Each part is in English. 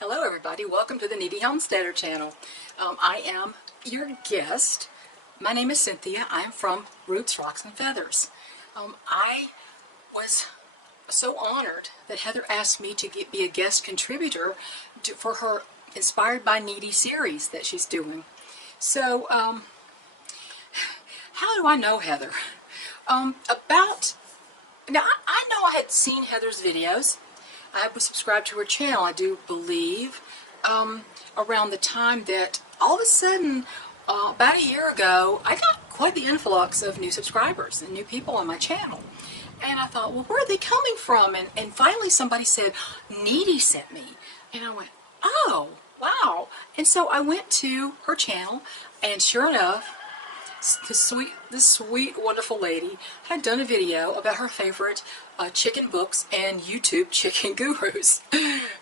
Hello everybody, welcome to the Kneady Homesteader channel. I am your guest. My name is Cynthia. I am from Roots, Rocks, and Feathers. I was so honored that Heather asked me to be a guest contributor for her Inspired by Kneady series that she's doing. So, how do I know Heather? Now I know I had seen Heather's videos. I was subscribed to her channel, I do believe, around the time that all of a sudden, about a year ago, I got quite the influx of new subscribers and new people on my channel. And I thought, well, where are they coming from? And finally somebody said, Kneady sent me. And I went, oh, wow. And so I went to her channel, and sure enough, this sweet, wonderful lady had done a video about her favorite chicken books and YouTube chicken gurus.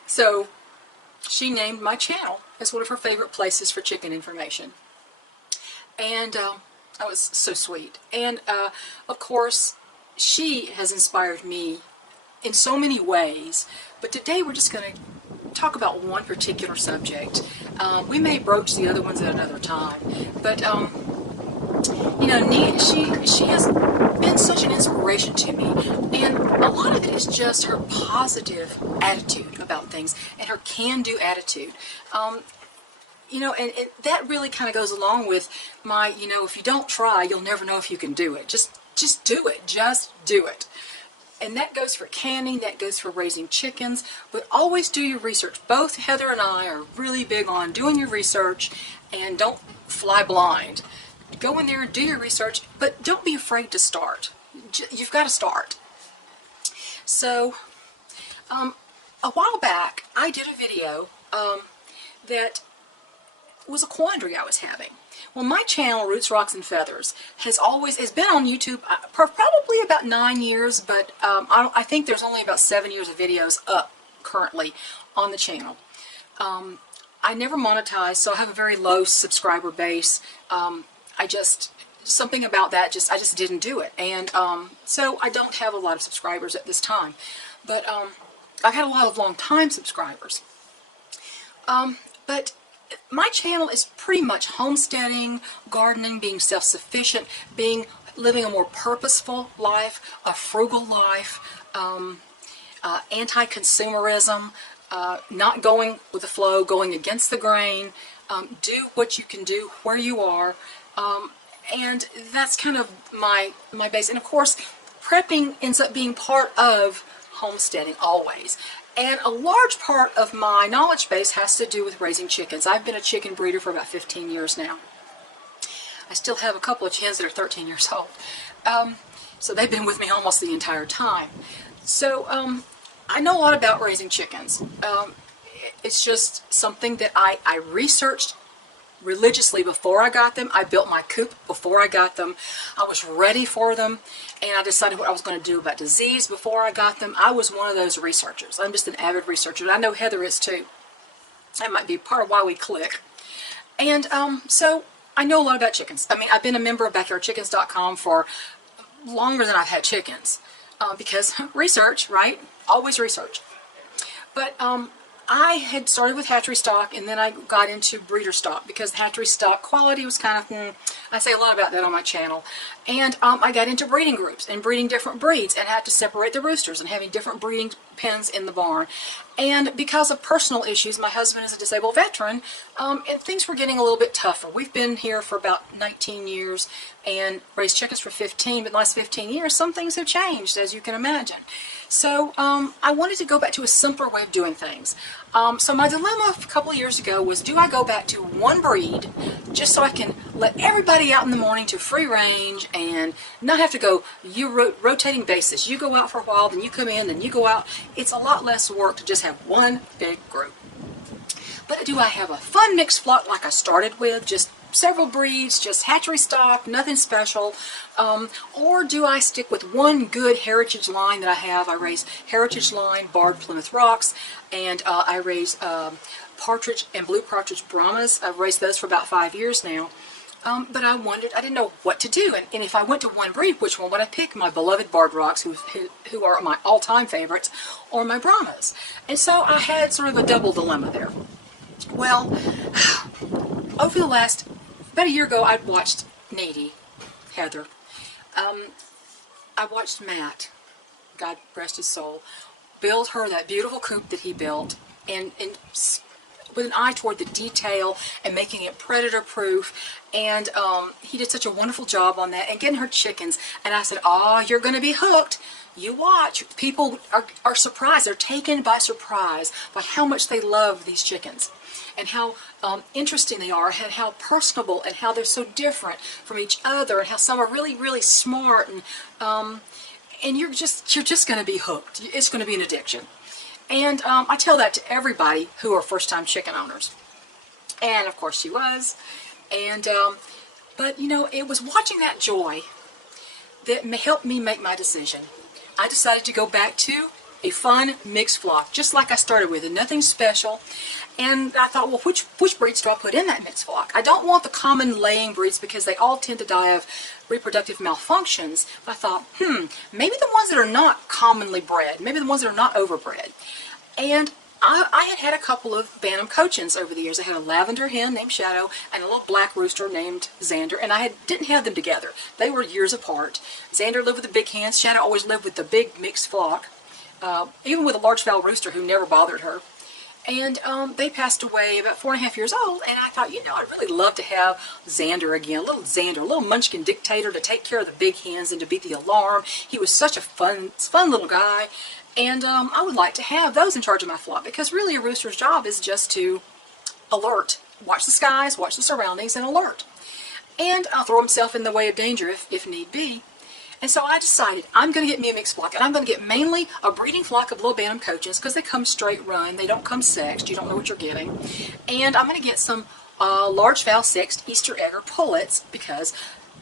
So she named my channel as one of her favorite places for chicken information. And that was so sweet. And of course, she has inspired me in so many ways. But today we're just going to talk about one particular subject. We may broach the other ones at another time. But you know, she has been such an inspiration to me, and a lot of it is just her positive attitude about things and her can-do attitude. You know, and that really kind of goes along with my, you know, if you don't try, you'll never know if you can do it. Just do it. Just do it. And that goes for canning, that goes for raising chickens, but always do your research. Both Heather and I are really big on doing your research, and don't fly blind. Go in there, do your research, but don't be afraid to start. You've got to start. So, a while back, I did a video that was a quandary I was having. Well, my channel, Roots, Rocks, and Feathers, has been on YouTube for probably about 9 years, but I think there's only about 7 years of videos up currently on the channel. I never monetized, so I have a very low subscriber base. Something about that, I just didn't do it. And so I don't have a lot of subscribers at this time. But I've had a lot of long-time subscribers. But my channel is pretty much homesteading, gardening, being self-sufficient, living a more purposeful life, a frugal life, anti-consumerism, not going with the flow, going against the grain, do what you can do where you are. And that's kind of my base. And of course, prepping ends up being part of homesteading always. And a large part of my knowledge base has to do with raising chickens. I've been a chicken breeder for about 15 years now. I still have a couple of chickens that are 13 years old. So they've been with me almost the entire time. So I know a lot about raising chickens. It's just something that I researched religiously before I got them. I built my coop before I got them. I was ready for them, and I decided what I was going to do about disease before I got them. I was one of those researchers. I'm just an avid researcher. I know Heather is too. That might be part of why we click. And so I know a lot about chickens. I mean, I've been a member of backyardchickens.com for longer than I've had chickens, because research, right? Always research. But I had started with hatchery stock, and then I got into breeder stock because the hatchery stock quality was kind of, I say a lot about that on my channel. And I got into breeding groups and breeding different breeds, and had to separate the roosters and having different breeding pens in the barn. And because of personal issues, my husband is a disabled veteran, and things were getting a little bit tougher. We've been here for about 19 years and raised chickens for 15, but in the last 15 years, some things have changed, as you can imagine. So I wanted to go back to a simpler way of doing things. So my dilemma a couple of years ago was, do I go back to one breed just so I can let everybody out in the morning to free range and not have to go rotating basis. You go out for a while, then you come in, then you go out. It's a lot less work to just have one big group. But do I have a fun mixed flock like I started with, just several breeds, just hatchery stock, nothing special, or do I stick with one good heritage line that I have? I raise heritage line barred Plymouth Rocks, and I raise partridge and blue partridge Brahmas. I've raised those for about 5 years now. but I wondered, I didn't know what to do. And if I went to one breed, which one would I pick? My beloved Barred Rocks, who are my all-time favorites, or my Brahmas? And so I had sort of a double dilemma there. Well, over the last, about a year ago, I'd watched Kneady, Heather. I watched Matt, God rest his soul, build her that beautiful coop that he built, and with an eye toward the detail and making it predator proof. And he did such a wonderful job on that, and getting her chickens. And I said, oh, you're going to be hooked. You watch. People are surprised. They're taken by surprise by how much they love these chickens, and how interesting they are, and how personable, and how they're so different from each other, and how some are really, really smart, and you're just going to be hooked. It's going to be an addiction. And I tell that to everybody who are first-time chicken owners. And of course she was. And but you know, it was watching that joy that helped me make my decision. I decided to go back to a fun mixed flock, just like I started with, and nothing special. And I thought, well, which breeds do I put in that mixed flock? I don't want the common laying breeds because they all tend to die of reproductive malfunctions. But I thought, maybe the ones that are not commonly bred, maybe the ones that are not overbred. And I had a couple of Bantam Cochins over the years. I had a lavender hen named Shadow and a little black rooster named Xander, and I didn't have them together. They were years apart. Xander lived with the big hens. Shadow always lived with the big mixed flock, even with a large fowl rooster who never bothered her. And they passed away about 4.5 years old, and I thought, you know, I'd really love to have Xander again, a little munchkin dictator to take care of the big hens and to beat the alarm. He was such a fun little guy. And I would like to have those in charge of my flock, because really a rooster's job is just to alert, watch the skies, watch the surroundings, and alert. And I'll throw himself in the way of danger if need be. And so I decided I'm going to get me a mixed flock, and I'm going to get mainly a breeding flock of little Bantam Cochins, because they come straight run, they don't come sexed, you don't know what you're getting. And I'm going to get some large fowl sexed Easter egger pullets, because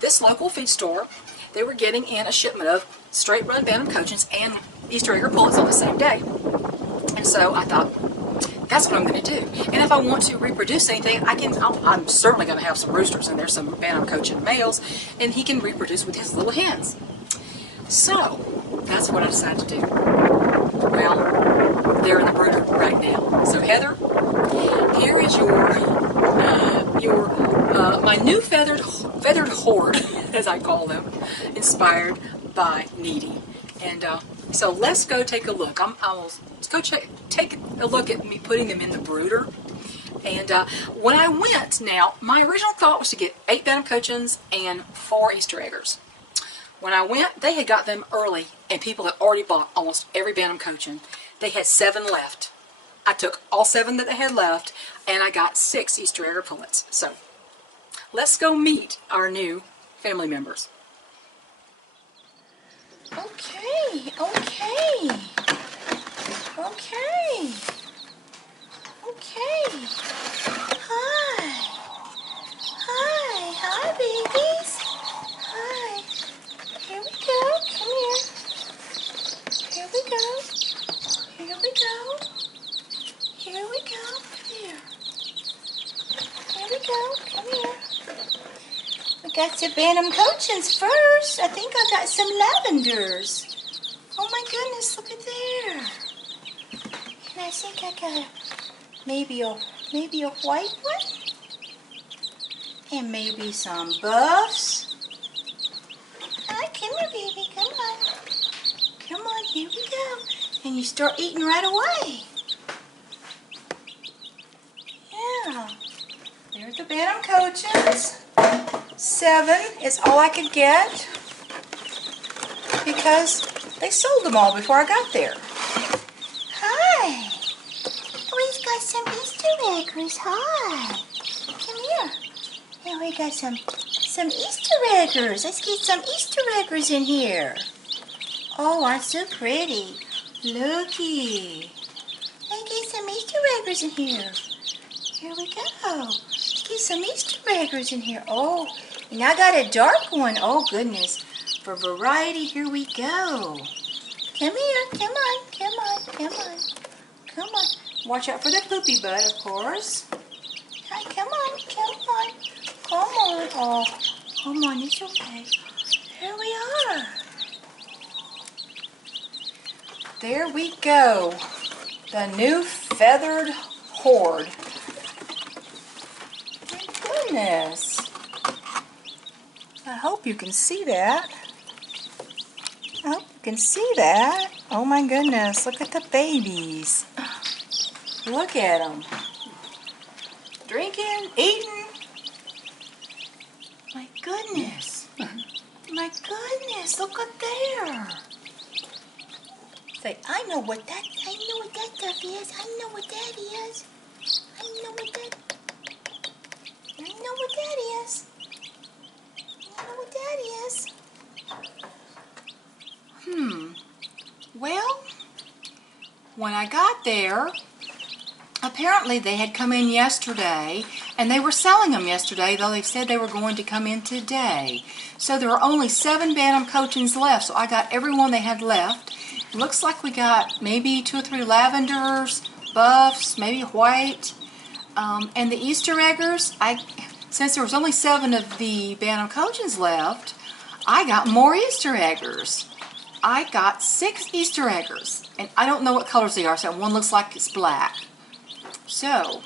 this local feed store, they were getting in a shipment of straight run Bantam Cochins and Easter egger pullets on the same day. And so I thought, that's what I'm going to do. And if I want to reproduce anything, I'm certainly going to have some roosters in there, some Bantam Cochin males, and he can reproduce with his little hens. So that's what I decided to do. Well, they're in the brooder right now. So Heather, here is my new feathered horde, as I call them, inspired by Kneady. And so let's go take a look. Let's go take a look at me putting them in the brooder. And when I went, now, my original thought was to get 8 Bantam Cochins and 4 Easter eggers. When I went, they had got them early, and people had already bought almost every Bantam Cochin. They had 7 left. I took all 7 that they had left, and I got 6 Easter egger pullets. So let's go meet our new family members. Okay. Hi, babies. Hi. Here we go. Come here. Here we go. Come here. Here we go. Come here. We got some Bantam Cochins first. I think I got some lavenders. Oh my goodness, look at there. And I think I got maybe a white one. And maybe some buffs. Hi, come here, baby. Come on. Come on, here we go. And you start eating right away. Yeah. There's the Bantam Cochins. 7 is all I could get because they sold them all before I got there. Hi. We've got some Easter eggers. Hi. Come here. Yeah, we got some Easter eggers. Let's get some Easter eggers in here. Oh, aren't so pretty. Looky. Let's get some Easter eggers in here. Here we go. Let's get some Easter eggers in here. Oh, and I got a dark one. Oh, goodness. For variety, here we go. Come here. Come on. Watch out for the poopy butt, of course. Hi, come on. Oh, come on, it's okay. Here we are. There we go. The new feathered horde. My goodness. I hope you can see that. I hope you can see that. Oh my goodness, look at the babies. Look at them. Drinking, eating. My goodness. My goodness, look up there. Say, I know what that stuff is. I know what that is. I know what that is. I know what that is. Well, when I got there, apparently they had come in yesterday, and they were selling them yesterday, though they said they were going to come in today. So there were only 7 Bantam Cochins left, so I got every one they had left. It looks like we got maybe 2 or 3 lavenders, buffs, maybe white, and the Easter eggers. Since there was only 7 of the Bantam Cochins left, I got more Easter eggers. I got 6 Easter eggers, and I don't know what colors they are, so one looks like it's black. So,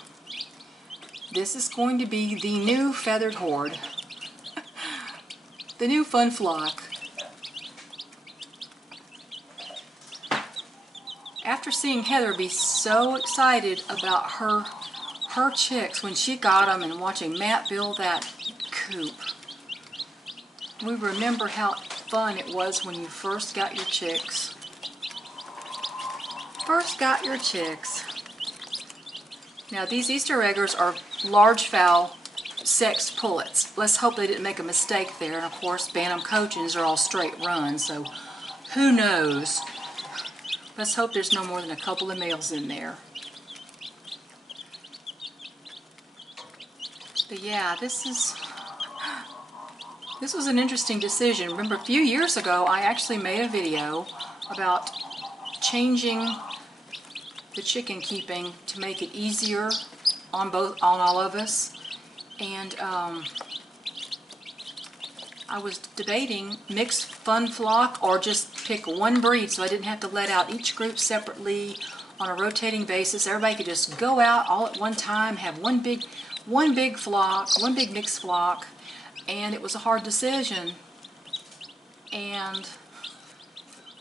this is going to be the new feathered horde. The new fun flock. After seeing Heather be so excited about her chicks when she got them and watching Matt build that coop, we remember how fun it was when you first got your chicks. Now these Easter eggers are large fowl sex pullets. Let's hope they didn't make a mistake there. And of course Bantam Cochins are all straight runs, so who knows. Let's hope there's no more than a couple of males in there. But yeah, this was an interesting decision. Remember, a few years ago, I actually made a video about changing the chicken keeping to make it easier on all of us. And I was debating mixed fun flock or just pick one breed, so I didn't have to let out each group separately on a rotating basis. Everybody could just go out all at one time, have one big flock, one big mixed flock. And it was a hard decision, and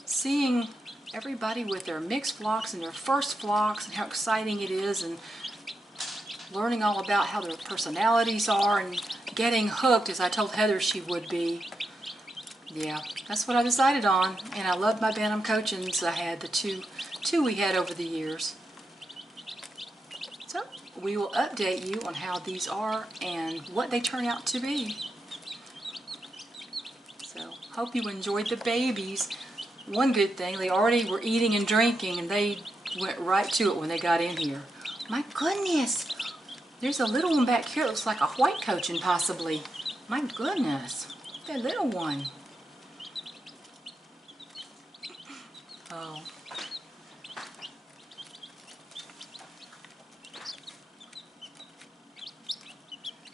seeing everybody with their mixed flocks and their first flocks and how exciting it is, and learning all about how their personalities are and getting hooked as I told Heather she would be. Yeah, that's what I decided on, and I loved my Bantam Cochins. I had the two we had over the years. So we will update you on how these are and what they turn out to be. So, hope you enjoyed the babies. One good thing, they already were eating and drinking, and they went right to it when they got in here. My goodness! There's a little one back here. It looks like a white cochin, possibly. My goodness. That little one. Oh.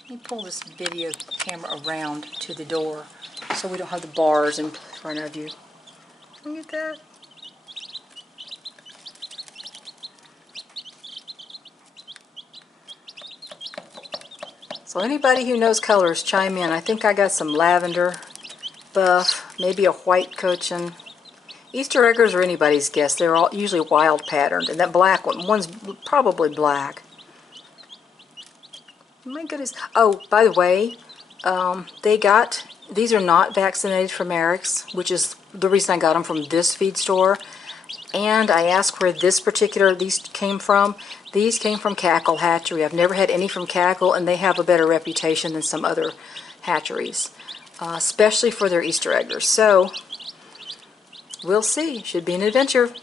Let me pull this video camera around to the door so we don't have the bars in front of you. Look at that. So anybody who knows colors, chime in. I think I got some lavender, buff, maybe a white cochin. Easter eggers are anybody's guess. They're all usually wild patterned. And that black one's probably black. My goodness. Oh, by the way, these are not vaccinated from Eric's, which is the reason I got them from this feed store. And I asked where these came from. These came from Cackle Hatchery. I've never had any from Cackle, and they have a better reputation than some other hatcheries, especially for their Easter eggers. So, we'll see. Should be an adventure.